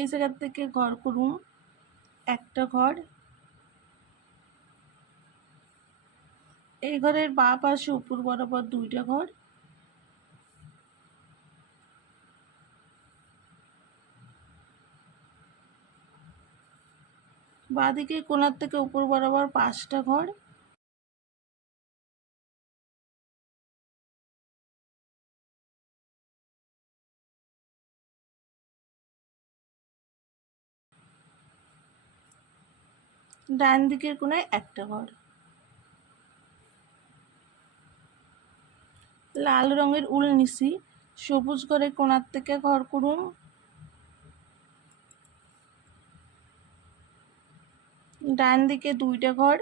এই জায়গা থেকে ঘর করুম একটা ঘর। এই ঘরের বাঁ পাশে উপর বরাবর দুইটা ঘর। বাঁদিকে কোণার থেকে উপর বরাবর 5টা ঘর। ডান দিকের কোণায় একটা ঘর। লাল রঙের উল নিছি, সবুজ ঘরের কোণার থেকে ঘর করুম। ডান দিকে দুইটা ঘর,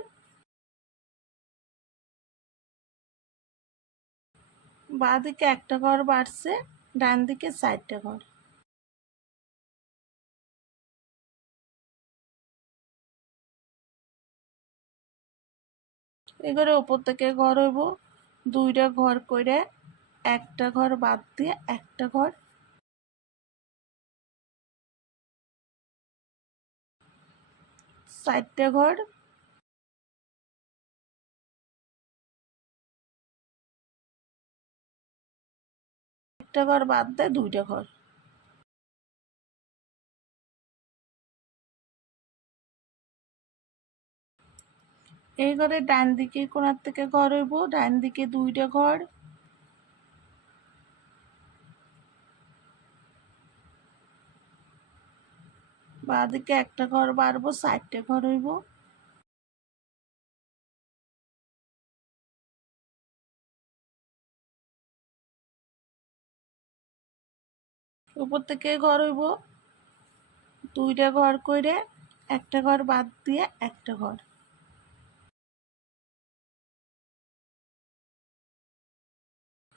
বাঁ দিকে একটা ঘর বাড়ছে, ডান দিকে 4টা ঘর। এই ঘরে ওপর থেকে ঘর হইব দুইটা ঘর করে, একটা ঘর বাদ দিয়ে একটা ঘর। চারটা ঘর, একটা ঘর বাদ দেয় দুইটা ঘর। এই ঘরে ডান দিকে কোণার থেকে ঘর হইব, ডান দিকে দুইটা ঘর। বাঁ দিকে একটা ঘর বাড়বো, 4টে ঘর হইব। উপর থেকে ঘর হইব দুইটা ঘর করে, একটা ঘর বাদ দিয়ে একটা ঘর।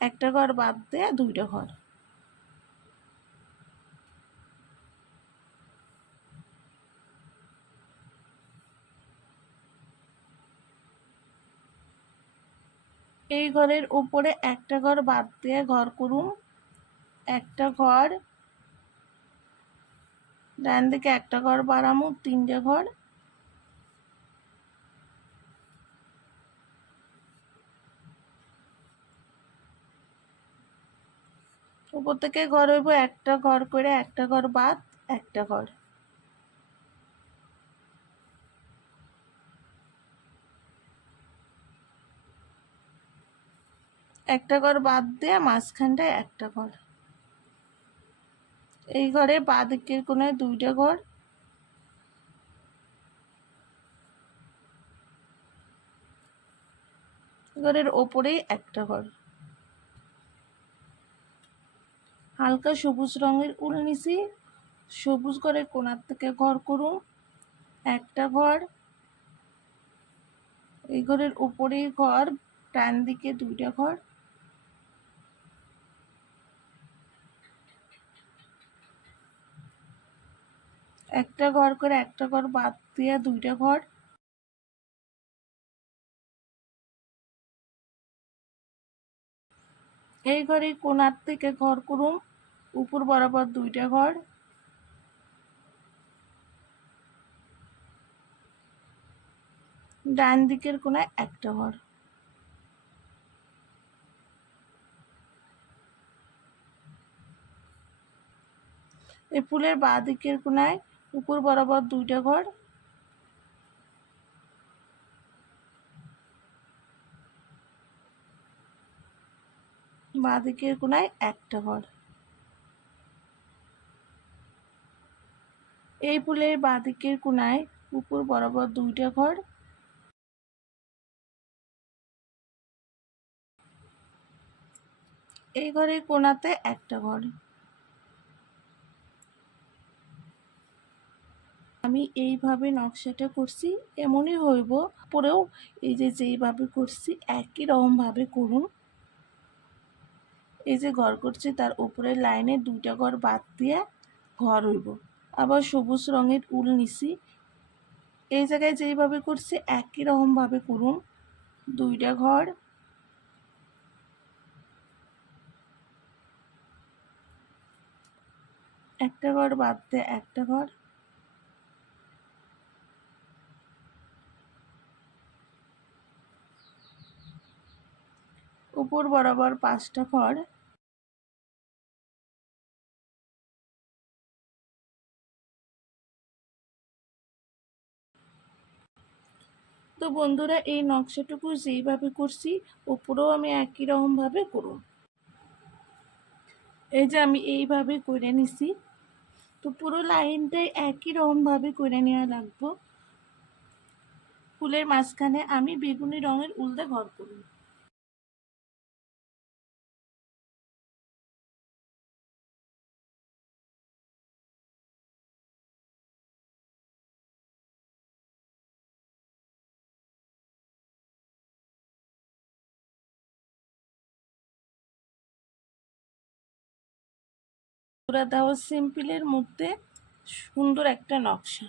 একটা ঘর বাদ দিয়ে দুইটা ঘর। এই ঘরের উপরে একটা ঘর বাদ দিয়ে ঘর করুম, একটা ঘর। ডান দিকে একটা ঘর বাড়ামু, 3টে ঘর। উপর থেকে ঘর হইব একটা ঘর করে, একটা ঘর বাদ একটা ঘর। একটা ঘর বাদ দিয়ে মাঝখানটায় একটা ঘর। এই ঘরে বাঁ দিকের কোণায় দুইটা ঘর, ঘরের ওপরেই একটা ঘর। হালকা সবুজ রঙের উল নিছি, সবুজ ঘরের কোণার থেকে ঘর করুম একটা ঘর। এই ঘরের উপরেই ঘর, ডান দিকে দুইটা ঘর। একটা ঘর করে, একটা ঘর বাদ দিয়ে দুইটা ঘর। এই ঘরে কোণার থেকে ঘর করুম উপর বরাবর দুইটা ঘর। ডান দিকের কোণায় একটা ঘর। এই ফুলের বাঁ দিকের কোণায় উপর বরাবর দুইটা ঘর। বাঁ দিকের কোণায় একটা ঘর। এই ফুলের বাঁ দিকের কোণায় উপর বরাবর দুইটা ঘর। এই ঘরের কোণাতে একটা ঘর। আমি এইভাবে নকশাটা করছি, এমনই হইব পরেও। এই যে যেইভাবে করছি একই রকমভাবে করুন। এই যে ঘর করছি তার উপরের লাইনে দুইটা ঘর বাদ দিয়ে ঘর হইব। আবার সবুজ রঙের উল নিছি, এই জায়গায় যেইভাবে করছি একই রকমভাবে করুন। দুইটা ঘর, একটা ঘর বাদ দিয়ে একটা ঘর, উপর বরাবর 5টা ঘর, তো বন্ধুরা এই নকশাটুকু যেইভাবে করছি উপরেও আমি একই রকমভাবে করুন। এই যে আমি এইভাবে করে নিছি, তো পুরো লাইনটাই একই রকমভাবে করে নেওয়া লাগবো। ফুলের মাঝখানে আমি বেগুনি রঙের উল দিয়ে ঘর করব। পুরা দেওয়া সিম্পলের মধ্যে সুন্দর একটা নকশা।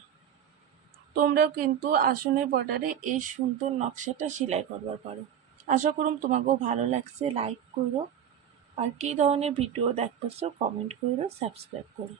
তোমরাও কিন্তু আসনের বর্ডারে এই সুন্দর নকশাটা সেলাই করবার পারো। আশা করুম তোমাকেও ভালো লাগছে। লাইক করো, আর কী ধরনের ভিডিও দেখতেছো কমেন্ট করো, সাবস্ক্রাইব করো।